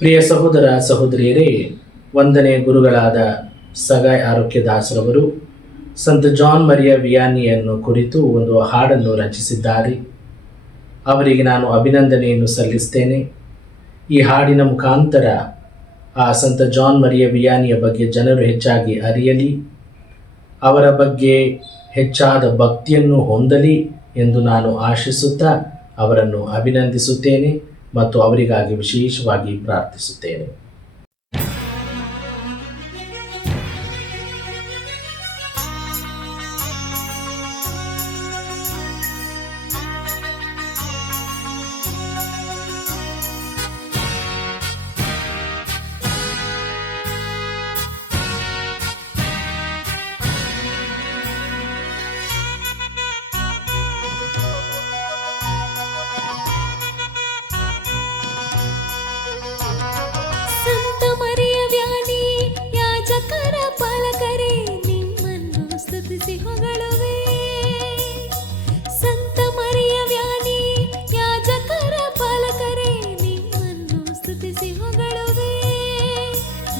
ಪ್ರಿಯ ಸಹೋದರ ಸಹೋದರಿಯರೇ, ವಂದನೆ ಗುರುಗಳಾದ ಸಗಾಯ್ ಆರೋಗ್ಯದಾಸರವರು ಸಂತ ಜಾನ್ ಮರಿಯ ವಿಯಾನಿಯನ್ನು ಕುರಿತು ಒಂದು ಹಾಡನ್ನು ರಚಿಸಿದ್ದಾರೆ. ಅವರಿಗೆ ನಾನು ಅಭಿನಂದನೆಯನ್ನು ಸಲ್ಲಿಸ್ತೇನೆ. ಈ ಹಾಡಿನ ಮುಖಾಂತರ ಆ ಸಂತ ಜಾನ್ ಮರಿಯ ವಿಯಾನಿಯ ಬಗ್ಗೆ ಜನರು ಹೆಚ್ಚಾಗಿ ಅರಿಯಲಿ, ಅವರ ಬಗ್ಗೆ ಹೆಚ್ಚಾದ ಭಕ್ತಿಯನ್ನು ಹೊಂದಲಿ ಎಂದು ನಾನು ಆಶಿಸುತ್ತಾ ಅವರನ್ನು ಅಭಿನಂದಿಸುತ್ತೇನೆ ಮತ್ತು ಅವರಿಗಾಗಿ ವಿಶೇಷವಾಗಿ ಪ್ರಾರ್ಥಿಸುತ್ತೇನೆ.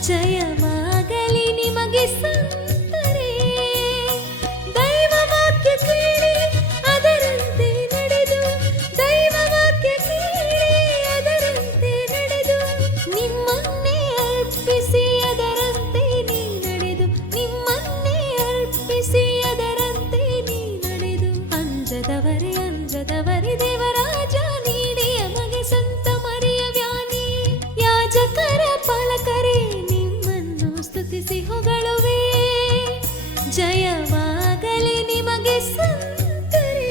ಜಯವಾಗಲಿ ನಿಮಗೆ ಸಂತರೇ, ದೈವ ವಾಕ್ಯ ಕೇಳಿ ಅದರಂತೆ ನಡೆದು, ದೈವ ವಾಕ್ಯ ಕೇಳಿ ಅದರಂತೆ ನಡೆದು, ನಿಮ್ಮನ್ನೇ ಅರ್ಪಿಸಿ ಅದರಂತೆ ನೀ ನಡೆದು, ನಿಮ್ಮನ್ನೇ ಅರ್ಪಿಸಿ ಅದರಂತೆ ನೀ ನಡೆದು, ಅಂಜದವರೇ ಅಂಜದವರೇ ದೇವರಾಜ ನೀಡಿ ಅಮಗೆ ಸಂತ ಮರಿಯ ವ್ಯಾನಿ, ಯಾಜಕರ ಪಾಲಕರೇ ಸ್ತುತಿಸಿ ಹೊಗಳುವೆ. ಜಯವಾಗಲಿ ನಿಮಗೆ ಸಂತರೇ.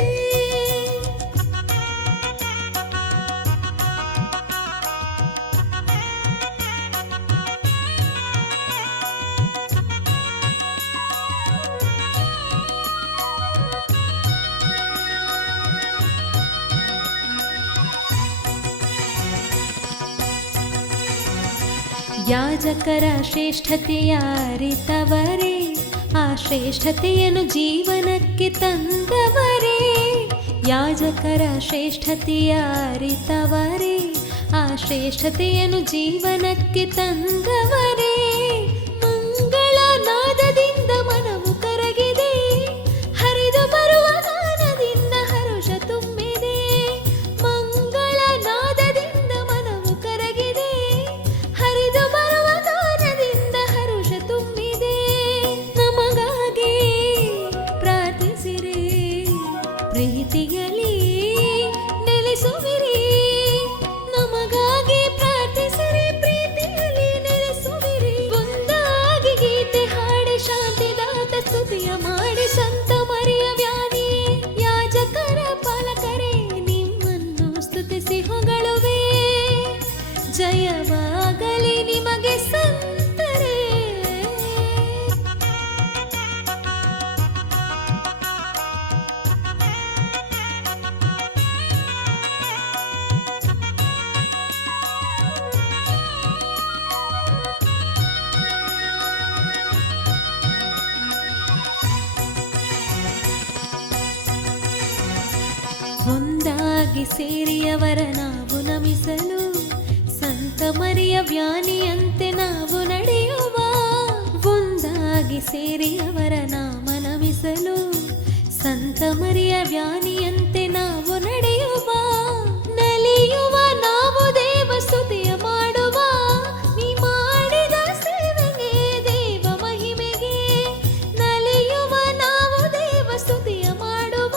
ಯಾಜಕರ ಶ್ರೇಷ್ಠತೆಯ ಅರಿತವರೇ, ಆ ಶ್ರೇಷ್ಠತೆಯನ್ನು ಜೀವನಕ್ಕೆ ತಂದವರೇ, ಯಾಜಕರ ಶ್ರೇಷ್ಠತೆಯ ಅರಿತವರೇ, ಆ ಶ್ರೇಷ್ಠತೆಯನ್ನು ಜೀವನಕ್ಕೆ ತಂದವರೇ, ಮಂಗಳ ನಾದದಿಂದ ಮನವು ಕರಗಿದೆ, ಹರಿದು ಬರುವ ಗಾನದಿಂದ ಹರುಷ ತುಂಬಿದೆ, ಮಂಗಳ ನಾದದಿಂದ ಮನವು ಕರಗಿದೆ, ಹರಿದು ಬರುವ ಗಾನದಿಂದ ಹರುಷ ತುಂಬಿದೆ, ನಮಗಾಗಿ ಪ್ರಾರ್ಥಿಸಿರಿ, ಪ್ರೀತಿಯಲ್ಲಿ ನೆಲೆಸುವಿರಿ, ನಮಗಾಗಿ ಪ್ರಾರ್ಥಿಸಿರಿ, ಪ್ರೀತಿಯಲ್ಲಿ ನೆಲೆಸುವಿರಿ, ಒಂದಾಗಿ ಗೀತೆ ಹಾಡಿ ಶಾಂತಿದಾತ ಸ್ತುತಿಯ ಮಾಡಿ ಸಂತ ಮರಿಯ ವ್ಯಾನಿ, ಯಾಜಕರ ಪಾಲಕರೇ ನಿಮ್ಮನ್ನು ಸ್ತುತಿಸಿ ಹೊಗಳುವೆ. ಜಯವಾಗಲಿ ನಿಮಗೆ ಸಂತರೇ. ಒಂದಾಗಿ ಸೇರಿಯವರ ನಾವು ನಮಿಸಲು, ಸಂತ ಮರಿಯ ವ್ಯಾನಿಯಂತೆ ನಾವು ನಡೆಯುವ, ಒಂದಾಗಿ ಸೇರಿಯವರ ನಾಮ ನಮಿಸಲು, ಸಂತ ಮರಿಯ ವ್ಯಾನಿಯಂತೆ ನಾವು ನಡೆಯುವ, ನಲಿಯುವ ನಾವು ದೇವ ಸ್ತುತಿಯ ಮಾಡುವ, ನೀ ಮಾಡಿದ ಸೇವೆಗೆ ದೇವ ಮಹಿಮೆಗೆ, ನಲಿಯುವ ನಾವು ದೇವ ಸ್ತುತಿಯ ಮಾಡುವ,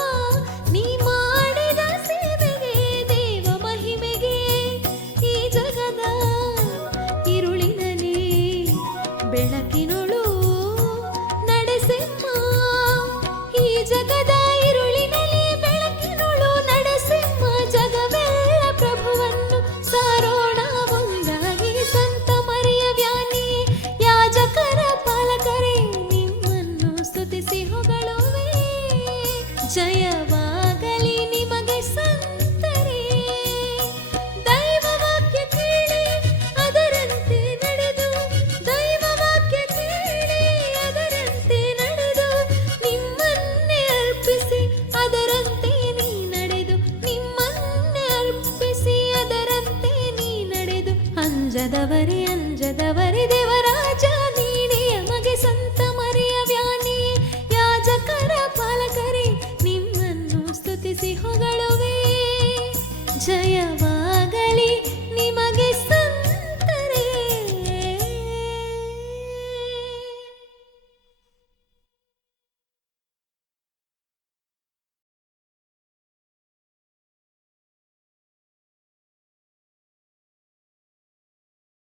ನೀ ಮಾಡಿದ ಸೇವೆಗೆ ದೇವ ಮಹಿಮೆಗೆ, ಈ ಜಗದ ಇರುಳಿನಲ್ಲಿ ಬೆಳಕಿನೊಳು ನಡೆಸೆಮ್ಮ, ಈ ಜಗದ ಇರುಳಿನಲ್ಲಿ ಬೆಳಕಿನೊಳು ನಡೆಸೆಮ್ಮ, ಜಗವೆಲ್ಲ ಪ್ರಭುವನ್ನು ಸಾರೋಣ ಒಂದಾಗಿ, ಸಂತ ಮರಿಯ ವ್ಯಾನಿ, ಯಾಜಕರ ಪಾಲಕರೇ ನಿಮ್ಮನ್ನು ಸ್ತುತಿಸಿ ಹೊಗಳುವೆ. ಜಯವಾಗಲಿ ನಿಮಗೆ ಸಂತರೇ, ದೈವ ವಾಕ್ಯ ಕೇಳಿ ಅದರಂತೆ ನಡೆದು, ದೈವ ವಾಕ್ಯ ಕೇಳಿ ರಾಜ್ಯದವರೇ